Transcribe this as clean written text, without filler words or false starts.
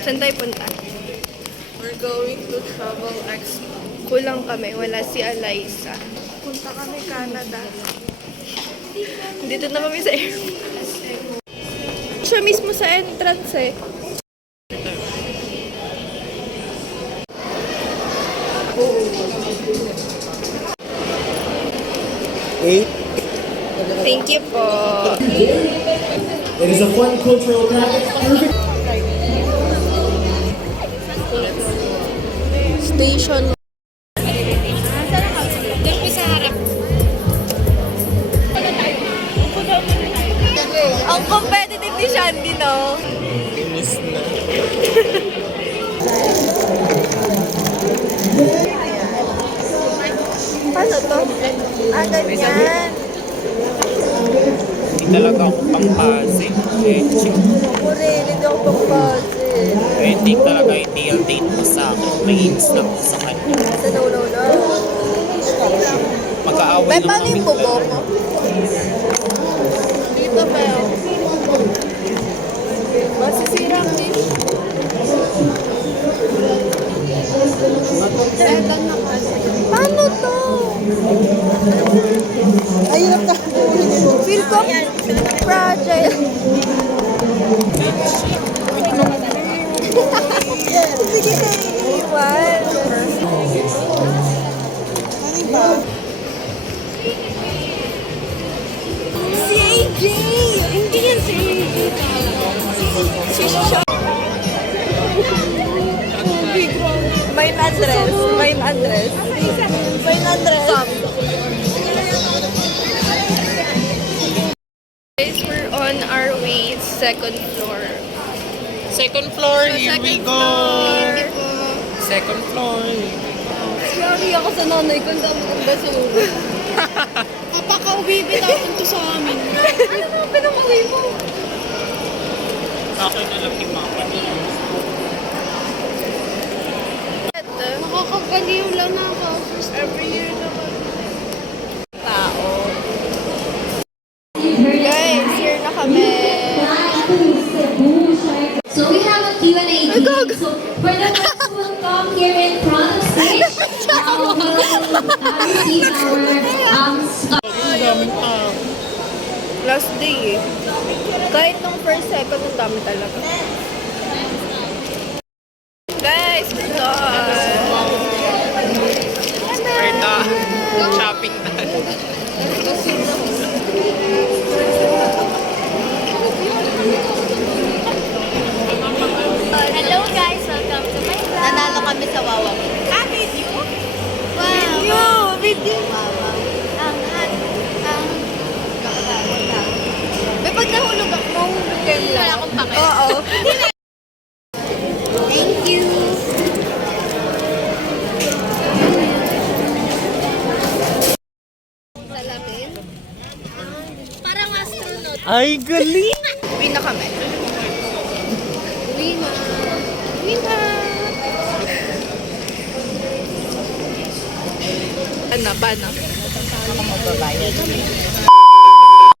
Saan tayo punta? We're going to Travel Expo. Kulang kami, wala si Eliza. Punta kami Canada. Dito na kami sa airport. Siya mismo sa entrance eh. Thank you po. It is a fun cultural package. Station. Ang competitive ni Shandy, no? Inis na. Paano to? Ah, ganyan. Hindi talaga ako pang-passing. Ako rin, hindi ako pagpasin. Hindi talaga ideal date mo sa akin. May inis na ako sa kanya. Sa no. Mag-aaway May lang paano kami. yung bubo mo? Dito ba yun? Masisira ko din. Paano to? Ayun ka. Feel ko fragile. Sige na, iiwan. Si AJ! Hindi yan si AJ. Si Shah. Main address. Guys, we're on our way. Second floor. Second floor, here we go. Second floor. Sorry ako sa nanay ko. Ang dami kong basura. Papaka-uwi bitapon to sa amin. Ano mo pinamaway mo? Sa akin na lang yung mapa. Nakakagaliw lang na ako. Every year naman. Tao. Guys, here na kami. So we have a Q&A team. So for the ones who will come here in front of stage, we will receive our Daming tao. Last day eh. Kahit nung first, second, ang dami talaga. Guys, we're done. We're done. Shopping na. Hello guys, welcome to my vlog. Nanalo kami sa Wawa. Video. May pag nahulog ako, mahulog kayo lang. Wala akong pake. Oo. Thank you. Salamin. Parang astronaut. Ay, galing! Uwi na kami. Uwi na. Paano? Ako magbabayad.